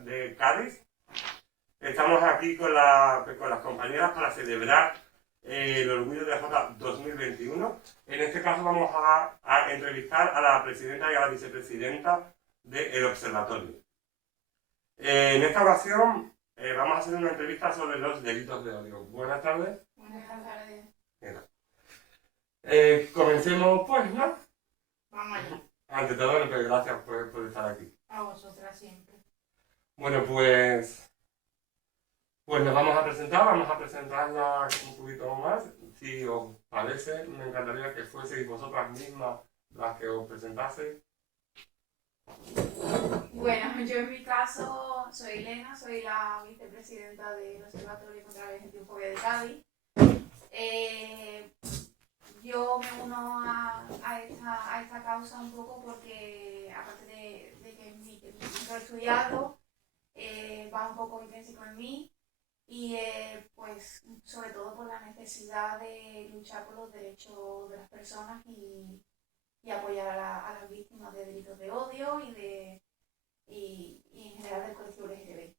de Cádiz. Estamos aquí con las compañeras para celebrar el Orgullo de la Jota 2021. En este caso vamos a entrevistar a la presidenta y a la vicepresidenta del Observatorio. En esta ocasión vamos a hacer una entrevista sobre los delitos de odio. Buenas tardes. Buenas tardes. Mira. Comencemos pues, ¿no? Vamos allá. Ante todo, pues, gracias por estar aquí. A vosotras siempre. Bueno, pues nos vamos a presentarla un poquito más. Si os parece, me encantaría que fueseis vosotras mismas las que os presentaseis. Bueno, yo en mi caso soy Elena, soy la vicepresidenta del Observatorio contra la LGTBI de Cádiz. Yo me uno a esta causa un poco porque, aparte de que mi estudiado va un poco intrínseco en mí y pues sobre todo por la necesidad de luchar por los derechos de las personas y apoyar a las víctimas de delitos de odio y en general del colectivo LGTBI.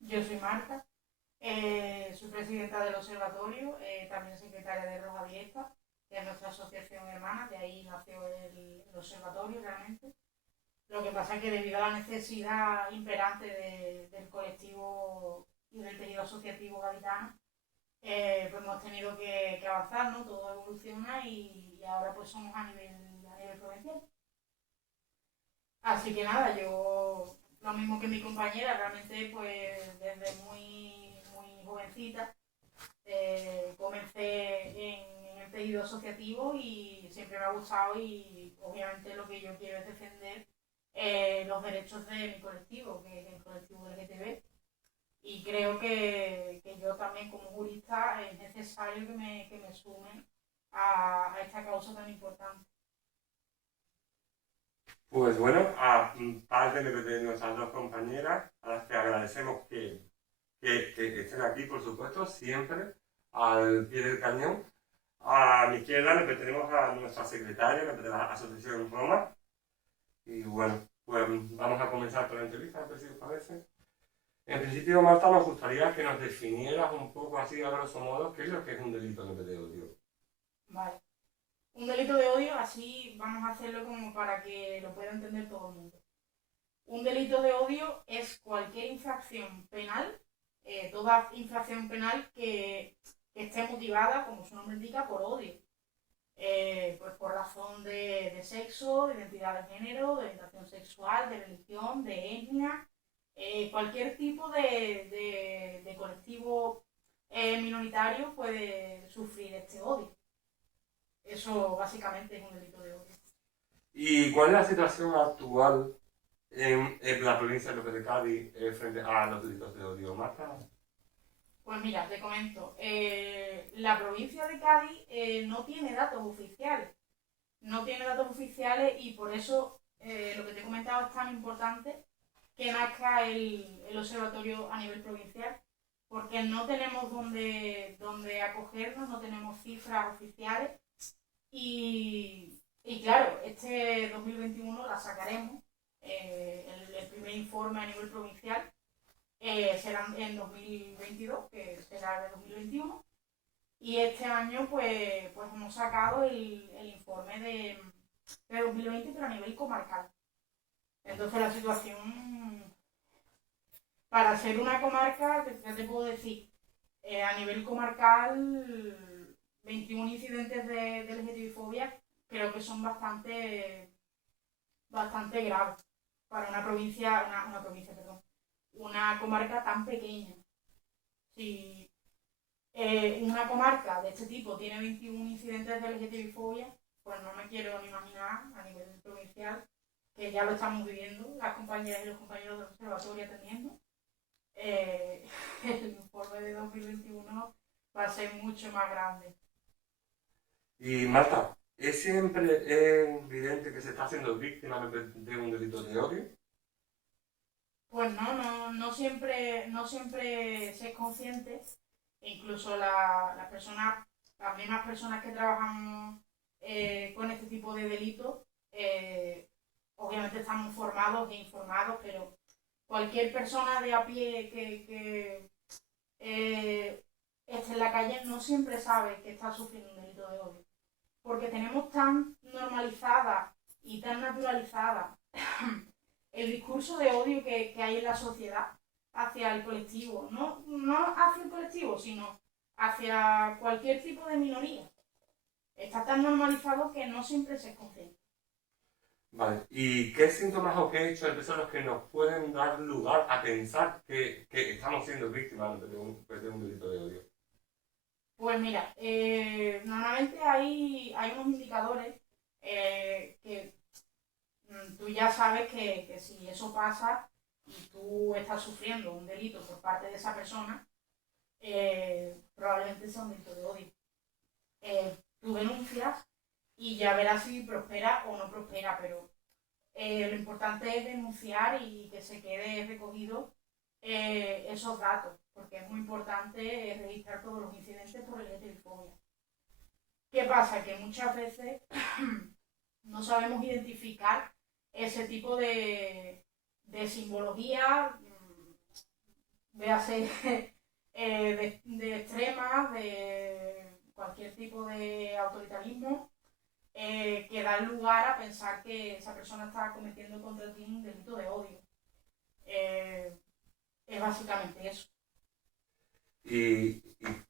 Yo soy Marta, soy presidenta del observatorio, también secretaria de Roja Directa, que es nuestra asociación hermana, de ahí nació el observatorio realmente. Lo que pasa es que debido a la necesidad imperante del colectivo y del tejido asociativo gaditano, pues hemos tenido que avanzar, ¿no? Todo evoluciona y ahora pues somos a nivel provincial. Así que nada, yo lo mismo que mi compañera, realmente pues desde muy jovencita comencé en el tejido asociativo y siempre me ha gustado y obviamente lo que yo quiero es defender los derechos de mi colectivo, que es el colectivo LGTB. Y creo que yo también como jurista es necesario que me sume a esta causa tan importante. Pues bueno, aparte de nuestras dos compañeras, a las que agradecemos que estén aquí, por supuesto, siempre al pie del cañón. A mi izquierda le tenemos a nuestra secretaria de la Asociación Roma. Y bueno, pues vamos a comenzar con la entrevista, si os parece. En principio, Marta, nos gustaría que nos definieras un poco así, a grosso modo, qué es lo que es un delito de odio. Vale. Un delito de odio, así vamos a hacerlo como para que lo pueda entender todo el mundo. Un delito de odio es cualquier infracción penal, toda infracción penal que esté motivada, como su nombre indica, por odio. Pues por razón de sexo, de identidad de género, de orientación sexual, de religión, de etnia, cualquier tipo de colectivo minoritario puede sufrir este odio. Eso básicamente es un delito de odio. ¿Y cuál es la situación actual en la provincia de López de Cádiz frente a los delitos de odio, Marta? Pues mira, te comento, la provincia de Cádiz no tiene datos oficiales. No tiene datos oficiales y por eso lo que te he comentado es tan importante que nazca el observatorio a nivel provincial, porque no tenemos donde acogernos, no tenemos cifras oficiales y claro, este 2021 la sacaremos, el primer informe a nivel provincial será en 2022, que será de 2021, y este año pues hemos sacado el informe de 2020 pero a nivel comarcal. Entonces la situación, para ser una comarca, ¿qué te puedo decir? A nivel comarcal, 21 incidentes de LGTBI-fobia creo que son bastante graves para una comarca tan pequeña. Si una comarca de este tipo tiene 21 incidentes de LGTBI-fobia, pues no me quiero ni imaginar a nivel provincial, que ya lo estamos viviendo, las compañeras y los compañeros del observatorio atendiendo. El informe de 2021 va a ser mucho más grande. Y Marta, ¿es siempre evidente que se está haciendo víctima de un delito de odio? Pues no siempre se es consciente, e incluso las mismas personas que trabajan con este tipo de delitos, obviamente estamos formados e informados, pero cualquier persona de a pie que esté en la calle no siempre sabe que está sufriendo un delito de odio. Porque tenemos tan normalizada y tan naturalizada el discurso de odio que hay en la sociedad hacia el colectivo, no hacia el colectivo, sino hacia cualquier tipo de minoría. Está tan normalizado que no siempre se es consciente. Vale, ¿y qué síntomas o qué hechos son los que nos pueden dar lugar a pensar que estamos siendo víctimas de un delito de odio? Pues mira, normalmente hay unos indicadores que tú ya sabes que si eso pasa y tú estás sufriendo un delito por parte de esa persona, probablemente sea un delito de odio. Tú denuncias y ya verás si prospera o no prospera, pero lo importante es denunciar y que se quede recogido esos datos, porque es muy importante registrar todos los incidentes por LGTBI-fobia. ¿Qué pasa? Que muchas veces no sabemos identificar ese tipo de simbología, véase de extremas, de cualquier tipo de autoritarismo, que da lugar a pensar que esa persona está cometiendo contra ti un delito de odio. Es básicamente eso. Y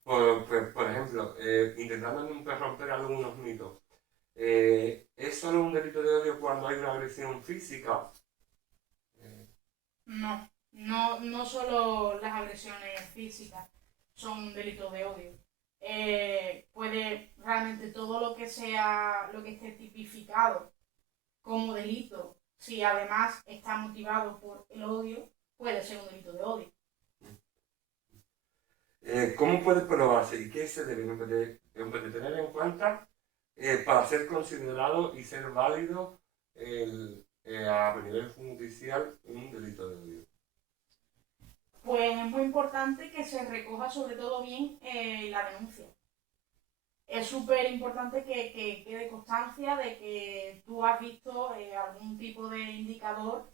por ejemplo, intentando romper algunos mitos, ¿es solo un delito de odio cuando hay una agresión física? No solo las agresiones físicas son un delito de odio. Puede realmente todo lo que sea, lo que esté tipificado como delito, si además está motivado por el odio, puede ser un delito de odio. ¿Cómo puede probarse y qué se debe de tener en cuenta para ser considerado y ser válido a nivel judicial un delito de odio? Pues es muy importante que se recoja sobre todo bien la denuncia. Es súper importante que quede constancia de que tú has visto algún tipo de indicador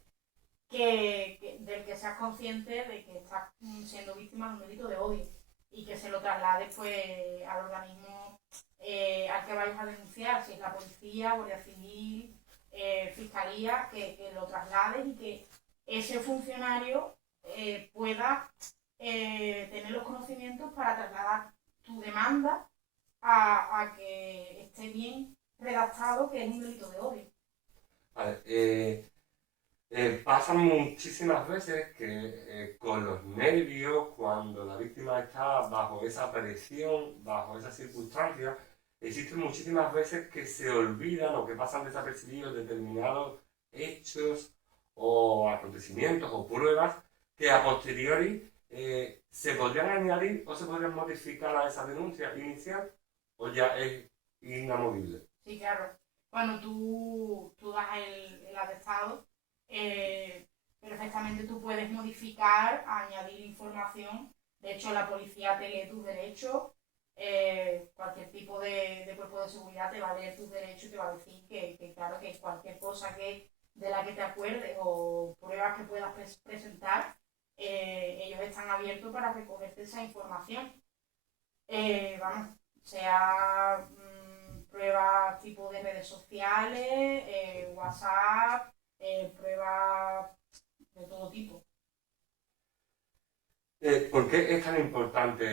del que seas consciente de que estás siendo víctima de un delito de odio y que se lo traslades pues, al organismo al que vayas a denunciar, si es la policía, guardia civil, fiscalía, que lo traslades y que ese funcionario pueda tener los conocimientos para trasladar tu demanda a que esté bien redactado que es un delito de odio. Vale, pasa muchísimas veces que con los nervios, cuando la víctima está bajo esa presión, bajo esas circunstancias, existen muchísimas veces que se olvidan o que pasan desapercibidos determinados hechos o acontecimientos o pruebas que a posteriori se podrían añadir o se podrían modificar a esa denuncia inicial o ya es inamovible. Sí, claro. Cuando tú das el atestado, perfectamente tú puedes modificar, añadir información. De hecho, la policía te lee tus derechos. Cualquier tipo de cuerpo de seguridad te va a leer tus derechos y te va a decir que claro, que cualquier cosa de la que te acuerdes o pruebas que puedas presentar, ellos están abiertos para recogerte esa información. Vamos, sea pruebas tipo de redes sociales, WhatsApp, pruebas de todo tipo. ¿Por qué es tan importante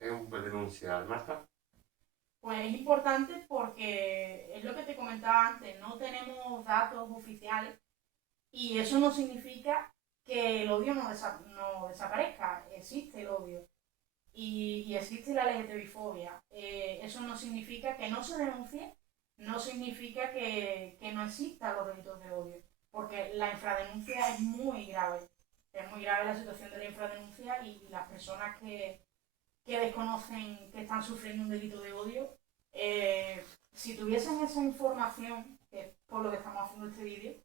denunciar, Marta? Pues es importante porque es lo que te comentaba antes, no tenemos datos oficiales y eso no significa que el odio no desaparezca, existe el odio y existe la LGTBI-fobia. Eso no significa que no se denuncie, no significa que no existan los delitos de odio, porque la infradenuncia es muy grave. Es muy grave la situación de la infradenuncia y las personas que desconocen que están sufriendo un delito de odio, si tuviesen esa información, que es por lo que estamos haciendo este vídeo,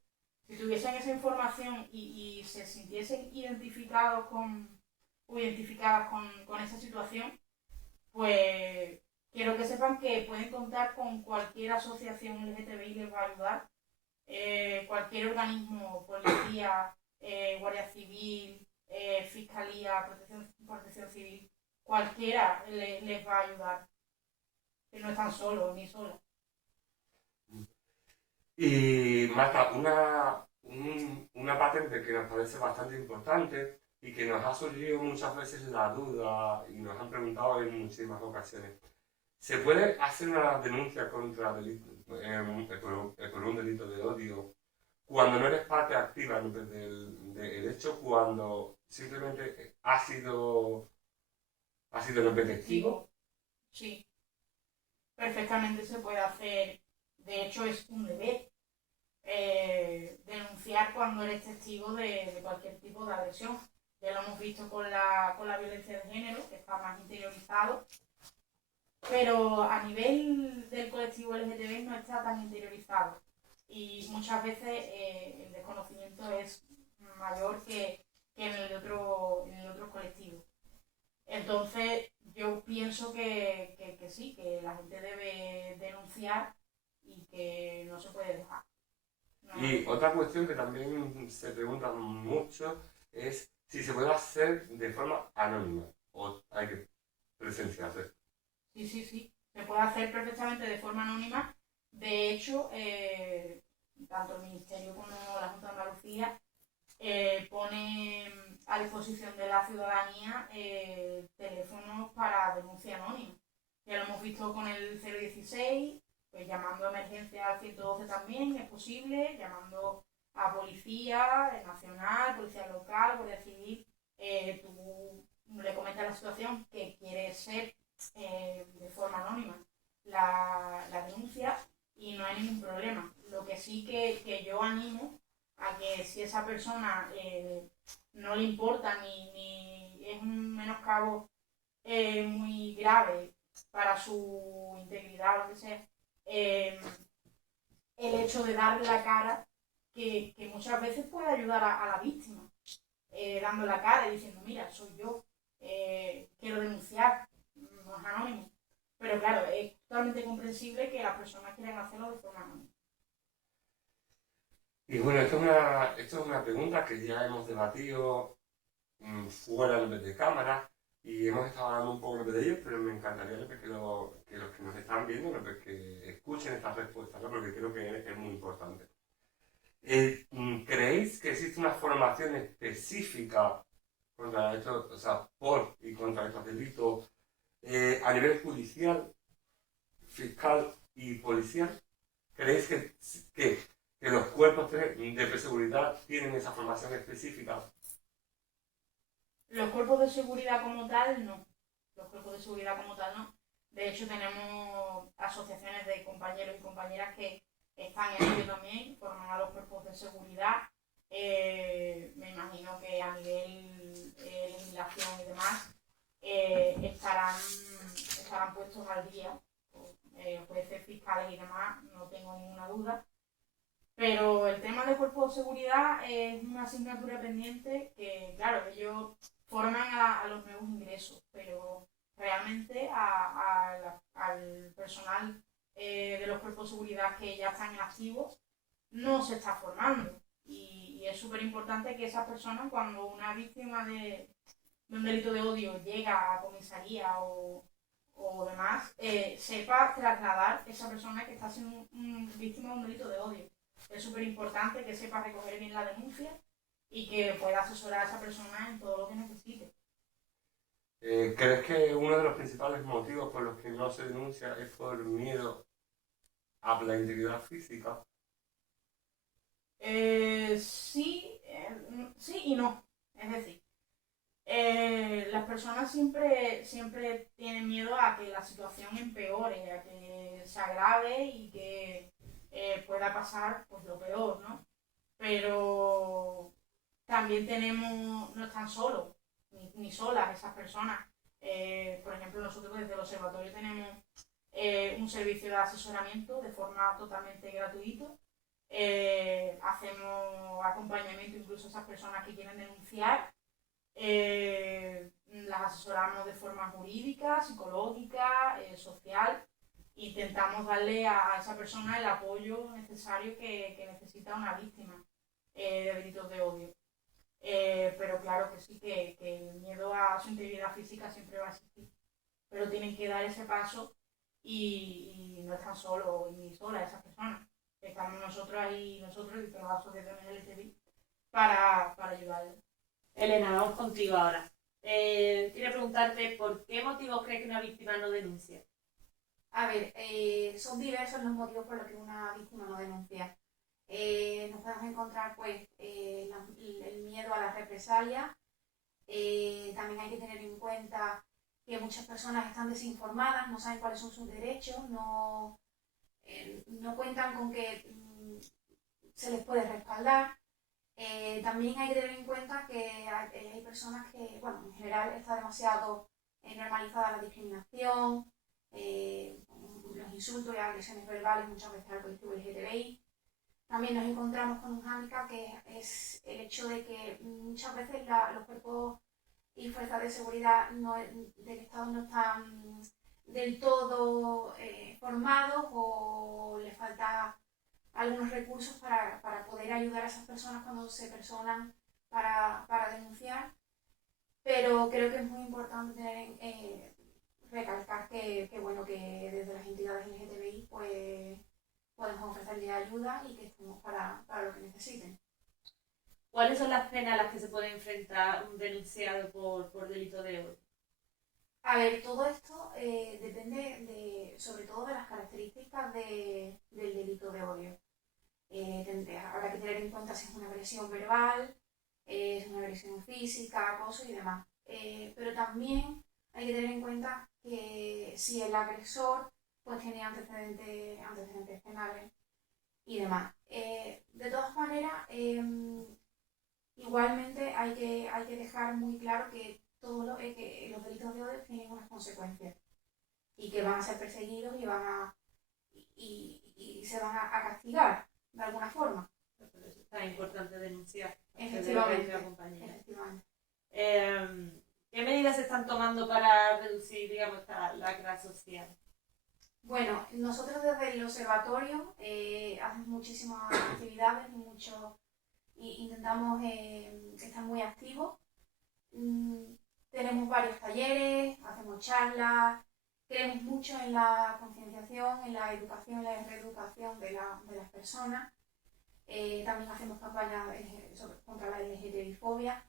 si tuviesen esa información y se sintiesen identificados identificadas con esa situación, pues quiero que sepan que pueden contar con cualquier asociación LGTBI, les va a ayudar, cualquier organismo, policía, Guardia Civil, Fiscalía, Protección Civil, cualquiera les va a ayudar. Que no están solos ni solas. Y Marta, una patente que nos parece bastante importante y que nos ha surgido muchas veces la duda y nos han preguntado en muchísimas ocasiones. ¿Se puede hacer una denuncia contra por un delito de odio cuando no eres parte activa del hecho, cuando simplemente has sido no testigo? Sí, perfectamente se puede hacer. De hecho, es un deber denunciar cuando eres testigo de cualquier tipo de agresión. Ya lo hemos visto con la violencia de género, que está más interiorizado, pero a nivel del colectivo LGTB no está tan interiorizado y muchas veces el desconocimiento es mayor que en el otro colectivo. Entonces yo pienso que sí, que la gente debe denunciar y que no se puede dejar. Y otra cuestión que también se pregunta mucho es si se puede hacer de forma anónima o hay que presenciarse. Sí. Se puede hacer perfectamente de forma anónima. De hecho, tanto el Ministerio como la Junta de Andalucía pone a disposición de la ciudadanía teléfonos para denuncia anónima. Ya lo hemos visto con el 016, pues llamando a emergencia al 112 también es posible, llamando a policía nacional, policía local, guardia civil. Tú le comentas la situación que quiere ser de forma anónima la denuncia y no hay ningún problema. Lo que sí que yo animo a que si esa persona no le importa ni es un menoscabo muy grave para su integridad o lo que sea, el hecho de darle la cara, que muchas veces puede ayudar a la víctima, dando la cara y diciendo, mira, soy yo, quiero denunciar, no es anónimo. Pero claro, es totalmente comprensible que las personas quieran hacerlo de forma anónima. Y bueno, esto es una pregunta que ya hemos debatido fuera de cámara y hemos estado hablando un poco de ello, pero me encantaría que los que nos están viendo que escuchen estas respuestas, ¿no? Porque creo que es muy importante. ¿Creéis que existe una formación específica contra estos, o sea, por y contra estos delitos a nivel judicial, fiscal y policial? ¿Creéis que los cuerpos de seguridad tienen esa formación específica? Los cuerpos de seguridad como tal, no. Los cuerpos de seguridad como tal, no. De hecho, tenemos asociaciones de compañeros y compañeras que están en ello también, forman a los cuerpos de seguridad. Me imagino que a nivel legislación y demás estarán puestos al día. Jueces, fiscales y demás, no tengo ninguna duda. Pero el tema del cuerpo de seguridad es una asignatura pendiente que, claro, ellos forman a los nuevos ingresos, pero realmente al personal de los cuerpos de seguridad que ya están en activo no se está formando. Y es súper importante que esas personas, cuando una víctima de un delito de odio llega a comisaría o demás, sepa trasladar esa persona que está siendo víctima de un delito de odio. Es súper importante que sepa recoger bien la denuncia y que pueda asesorar a esa persona en todo lo que necesite. ¿Crees que uno de los principales motivos por los que no se denuncia es por miedo a la integridad física? Sí y no. Es decir, las personas siempre tienen miedo a que la situación empeore, a que se agrave y que pueda pasar pues lo peor, ¿no? Pero también no están solos, ni solas esas personas. Por ejemplo, nosotros desde el observatorio tenemos un servicio de asesoramiento de forma totalmente gratuito. Hacemos acompañamiento incluso a esas personas que quieren denunciar. Las asesoramos de forma jurídica, psicológica, social. Intentamos darle a esa persona el apoyo necesario que necesita una víctima de delitos de odio. Pero claro que sí, que el miedo a su integridad física siempre va a existir. Pero tienen que dar ese paso y no están solos ni solas esas personas. Estamos nosotros ahí, nosotros y todas las asociaciones LGTBI para ayudarles. Elena, vamos contigo ahora. Quiero preguntarte por qué motivos crees que una víctima no denuncia. A ver, son diversos los motivos por los que una víctima no denuncia. Nos podemos encontrar pues el miedo a la represalia. También hay que tener en cuenta que muchas personas están desinformadas, no saben cuáles son sus derechos, no cuentan con que se les puede respaldar. También hay que tener en cuenta que hay personas que, bueno, en general está demasiado normalizada la discriminación, los insultos y agresiones verbales muchas veces al colectivo LGTBI. También nos encontramos con un hándicap que es el hecho de que muchas veces los cuerpos y fuerzas de seguridad del Estado no están del todo formados o les falta algunos recursos para poder ayudar a esas personas cuando se personan para denunciar. Pero creo que es muy importante recalcar bueno, que desde las entidades LGTBI pues, podemos ofrecerles ayuda y que estamos para lo que necesiten. ¿Cuáles son las penas a las que se puede enfrentar un denunciado por delito de odio? A ver, todo esto depende sobre todo de las características del delito de odio. Habrá que tener en cuenta si es una agresión verbal, es una agresión física, acoso y demás. Pero también hay que tener en cuenta que si el agresor pues tiene antecedentes penales y demás. De todas maneras, igualmente hay que dejar muy claro que que los delitos de odio tienen unas consecuencias y que van a ser perseguidos y se van a castigar de alguna forma. Por eso es tan importante denunciar. Efectivamente. ¿Qué medidas se están tomando para reducir, digamos, la lacra social? Bueno, nosotros desde el observatorio hacemos muchísimas actividades y intentamos estar muy activos. Tenemos varios talleres, hacemos charlas, creemos mucho en la concienciación, en la educación, en la reeducación de las personas. También hacemos campañas contra la LGTBI-fobia,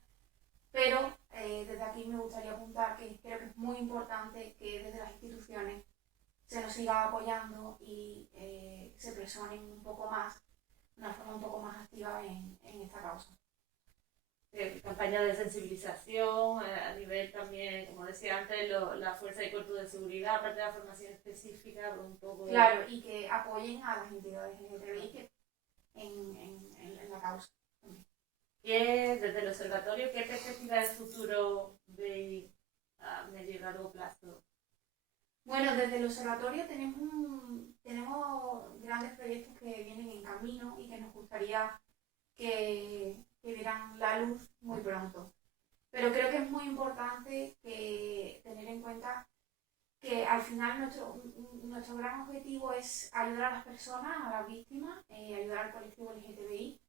pero desde aquí me gustaría apuntar que creo que es muy importante que desde las instituciones se nos siga apoyando y se presionen un poco más, de una forma un poco más activa en esta causa. Campañas de sensibilización, a nivel también, como decía antes, la fuerza y cuerpo de seguridad, aparte de la formación específica, un poco... Claro, y que apoyen a las entidades LGTBI en la causa. Desde el observatorio, ¿qué perspectiva de futuro veis a medio y largo plazo? Bueno, desde el observatorio tenemos grandes proyectos que vienen en camino y que nos gustaría que vieran la luz muy pronto. Pero creo que es muy importante tener en cuenta que al final nuestro gran objetivo es ayudar a las personas, a las víctimas, ayudar al colectivo LGTBI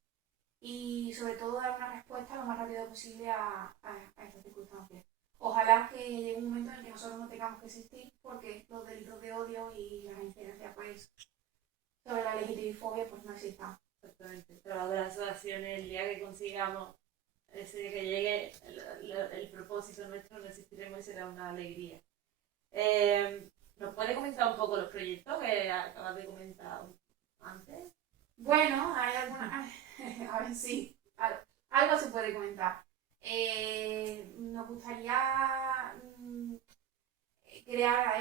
y sobre todo dar una respuesta lo más rápido posible a estas circunstancias. Ojalá que llegue un momento en el que nosotros no tengamos que existir porque los delitos de odio y las incidencias pues, sobre la LGTBI-fobia pues no existan. Exactamente. El trabajo de las asociaciones, el día que consigamos, ese día que llegue el propósito nuestro, no existiremos y será una alegría. ¿Nos puede comentar un poco los proyectos que acabas de comentar antes? Bueno, hay alguna... A ver, sí, algo se puede comentar. Nos gustaría crear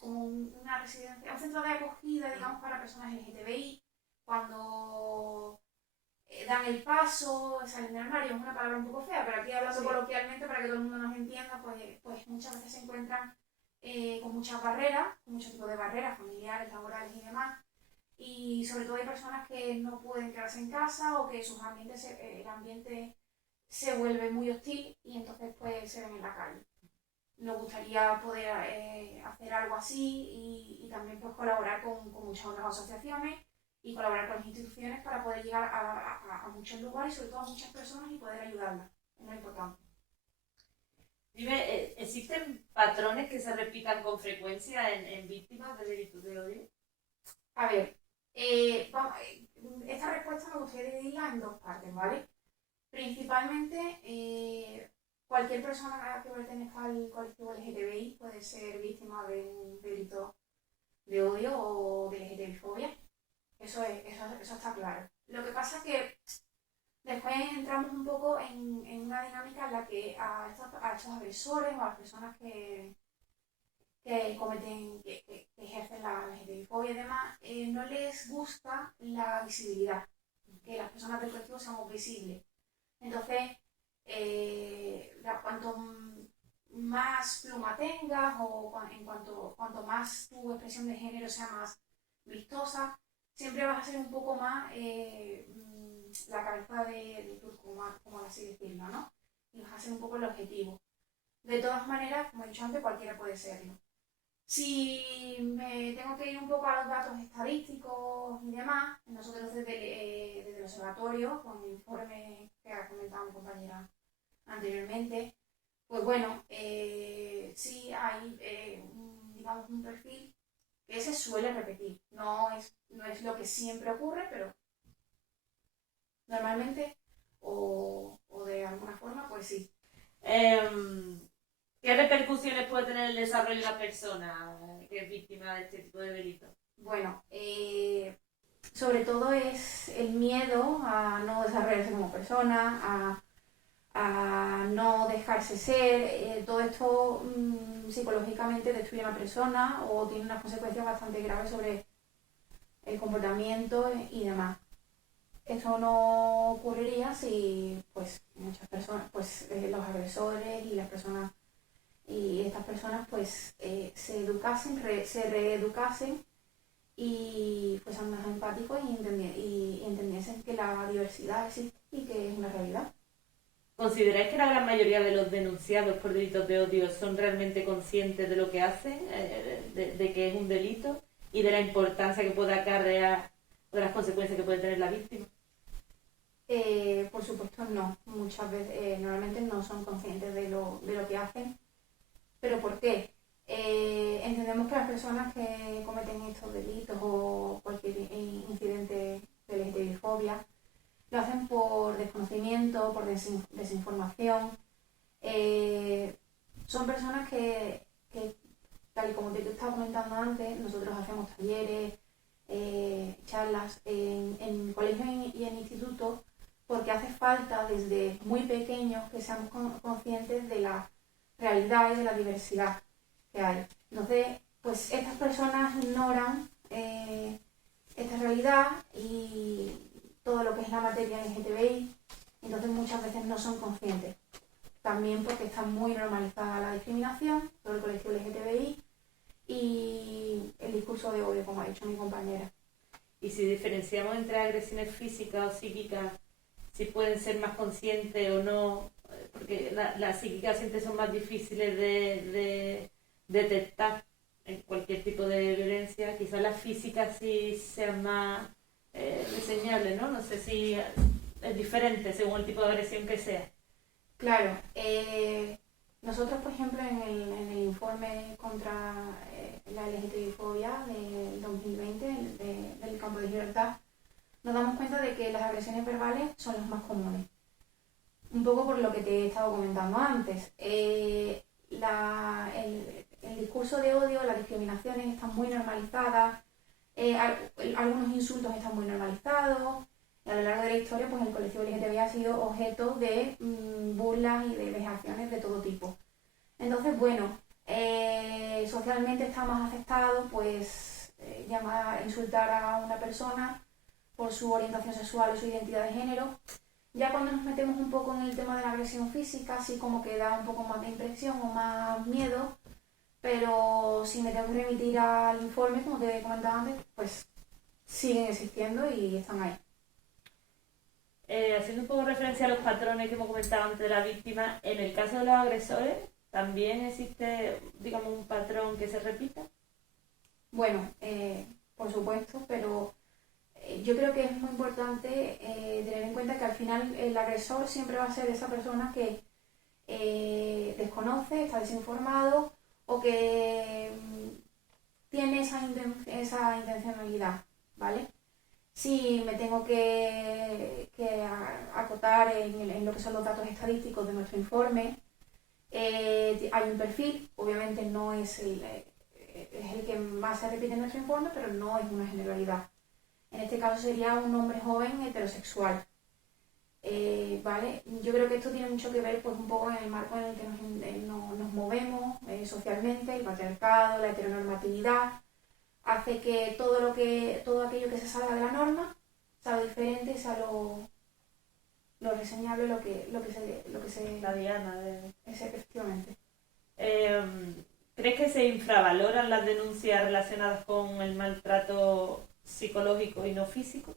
como una residencia, un centro de acogida, digamos, para personas LGTBI, cuando dan el paso, salen del armario, es una palabra un poco fea, pero aquí hablando Sí. coloquialmente para que todo el mundo nos entienda, pues muchas veces se encuentran con muchas barreras, con muchos tipos de barreras familiares, laborales y demás, y sobre todo hay personas que no pueden quedarse en casa o que el ambiente se vuelve muy hostil y entonces pues se ven en la calle. Nos gustaría poder hacer algo así y también pues colaborar con muchas otras asociaciones y colaborar con las instituciones para poder llegar a muchos lugares, sobre todo a muchas personas y poder ayudarlas. Es muy importante. Dime, ¿existen patrones que se repitan con frecuencia en víctimas de delitos de odio? A ver, esta respuesta me gustaría dividirla en dos partes, ¿vale? Principalmente, cualquier persona que pertenezca al colectivo LGTBI puede ser víctima de un delito de odio o de LGTBI-fobia. Eso está claro. Lo que pasa es que después entramos un poco en una dinámica en la que a estos agresores o a las personas que ejercen la LGTBI-fobia y demás, no les gusta la visibilidad, que las personas del colectivo seamos visibles. Entonces, cuanto más pluma tengas o cuanto más tu expresión de género sea más vistosa, siempre vas a ser un poco más la cabeza de turco, como así decirlo, ¿no? Y vas a ser un poco el objetivo. De todas maneras, como he dicho antes, cualquiera puede serlo. Si me tengo que ir un poco a los datos estadísticos y demás, nosotros desde el observatorio, con el informe que ha comentado mi compañera anteriormente, pues bueno, sí hay, digamos, un perfil que se suele repetir. No es lo que siempre ocurre, pero normalmente o de alguna forma, pues sí. ¿Qué repercusiones puede tener el desarrollo de la persona que es víctima de este tipo de delitos? Bueno, sobre todo es el miedo a no desarrollarse como persona, a no dejarse ser. Todo esto psicológicamente destruye a una persona o tiene unas consecuencias bastante graves sobre el comportamiento y demás. Esto no ocurriría si pues muchas personas, pues los agresores y las personas y estas personas pues se educasen, se reeducasen y fuesen más empáticos y entendiesen que la diversidad existe y que es una realidad. ¿Consideráis que la gran mayoría de los denunciados por delitos de odio son realmente conscientes de lo que hacen, de que es un delito y de la importancia que puede acarrear o de las consecuencias que puede tener la víctima? Por supuesto no, muchas veces normalmente no son conscientes de lo que hacen. ¿Pero por qué? Entendemos que las personas que cometen estos delitos o cualquier incidente de LGTBI-fobia lo hacen por desconocimiento, por desinformación. Son personas que, tal y como te estaba comentando antes, nosotros hacemos talleres, charlas en colegios y en institutos, porque hace falta desde muy pequeños que seamos conscientes de la realidad y de la diversidad que hay. Entonces, pues estas personas ignoran esta realidad y todo lo que es la materia LGTBI, entonces muchas veces no son conscientes. También porque está muy normalizada la discriminación por el colectivo LGTBI y el discurso de odio, como ha dicho mi compañera. Y si diferenciamos entre agresiones físicas o psíquicas, si pueden ser más conscientes o no, porque las psíquicas siempre son más difíciles de detectar en cualquier tipo de violencia, quizás las físicas sí sean más reseñables, ¿no? No sé si es diferente según el tipo de agresión que sea. Claro, nosotros por ejemplo en el informe contra la LGTBI-fobia del 2020 del campo de Gibraltar, nos damos cuenta de que las agresiones verbales son las más comunes. Un poco por lo que te he estado comentando antes. El discurso de odio, las discriminaciones están muy normalizadas, algunos insultos están muy normalizados, y a lo largo de la historia pues el colectivo LGTBI ha sido objeto de burlas y de vejaciones de todo tipo. Entonces, bueno, socialmente está más aceptado pues insultar a una persona por su orientación sexual o su identidad de género. Ya cuando nos metemos un poco en el tema de la agresión física, sí como que da un poco más de impresión o más miedo, pero si me tengo que remitir al informe, como te he comentado antes, pues siguen existiendo y están ahí. Haciendo un poco referencia a los patrones que hemos comentado antes de la víctima, en el caso de los agresores, ¿también existe, digamos, un patrón que se repita? Bueno, por supuesto, pero yo creo que es muy importante tener en cuenta que al final el agresor siempre va a ser esa persona que desconoce, está desinformado o que tiene esa intencionalidad, ¿vale? Si me tengo que acotar en lo que son los datos estadísticos de nuestro informe, hay un perfil, obviamente no es es el que más se repite en nuestro informe, pero no es una generalidad. En este caso sería un hombre joven heterosexual. ¿Vale? Yo creo que esto tiene mucho que ver pues un poco en el marco en el que nos movemos socialmente, el patriarcado, la heteronormatividad, hace que todo aquello que se salga de la norma sea lo diferente, sea lo reseñable, lo que se La diana efectivamente. ¿Crees que se infravaloran las denuncias relacionadas con el maltrato psicológico y no físico?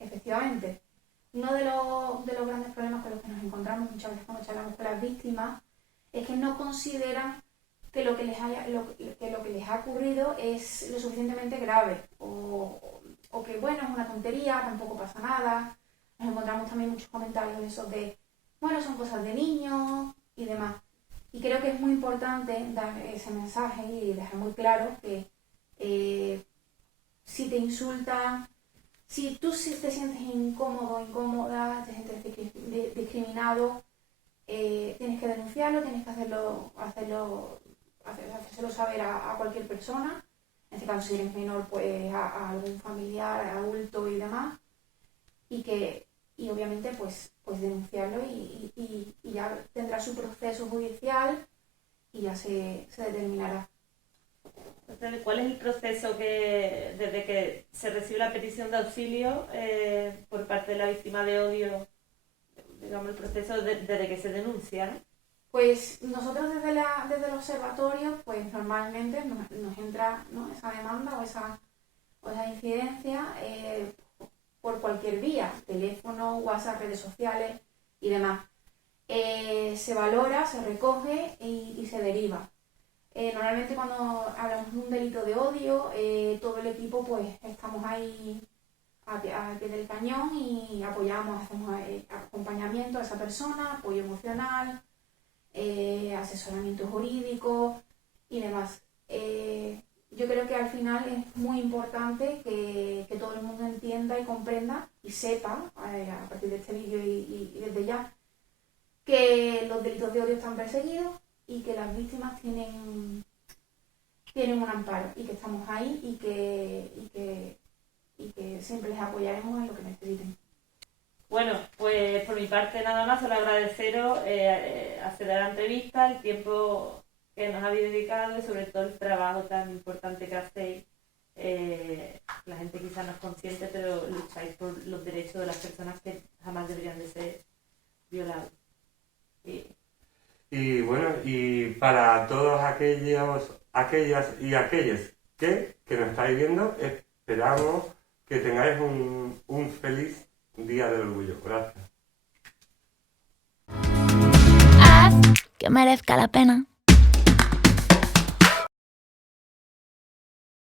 Efectivamente. Uno de los grandes problemas con los que nos encontramos muchas veces cuando charlamos con las víctimas es que no consideran que lo que les ha ocurrido es lo suficientemente grave o que, bueno, es una tontería, tampoco pasa nada. Nos encontramos también muchos comentarios de esos de, bueno, son cosas de niños y demás. Y creo que es muy importante dar ese mensaje y dejar muy claro que si te insultan, si tú te sientes incómodo, incómoda, te sientes discriminado, tienes que denunciarlo, tienes que hacérselo saber a cualquier persona. En este caso, si eres menor, pues a algún familiar, adulto y demás. Y obviamente, pues denunciarlo y ya tendrá su proceso judicial y ya se determinará. ¿Cuál es el proceso desde que se recibe la petición de auxilio por parte de la víctima de odio, digamos, el proceso desde que se denuncia, ¿no? Pues nosotros desde el observatorio, pues normalmente nos entra, ¿no?, esa demanda o esa incidencia por cualquier vía, teléfono, WhatsApp, redes sociales y demás. Se valora, se recoge y se deriva. Normalmente cuando hablamos de un delito de odio, todo el equipo pues estamos ahí al pie del cañón y apoyamos, hacemos acompañamiento a esa persona, apoyo emocional, asesoramiento jurídico y demás. Yo creo que al final es muy importante que todo el mundo entienda y comprenda y sepa, a partir de este vídeo y desde ya, que los delitos de odio están perseguidos y que las víctimas tienen un amparo y que estamos ahí y que siempre les apoyaremos en lo que necesiten. Bueno, pues por mi parte nada más, solo agradeceros acceder a la entrevista, el tiempo que nos habéis dedicado y sobre todo el trabajo tan importante que hacéis. La gente quizás no es consciente, pero lucháis por los derechos de las personas que jamás deberían de ser violados. Y bueno, y para todos aquellas y aquellos que nos estáis viendo, esperamos que tengáis un feliz Día del Orgullo. Gracias. Haz que merezca la pena.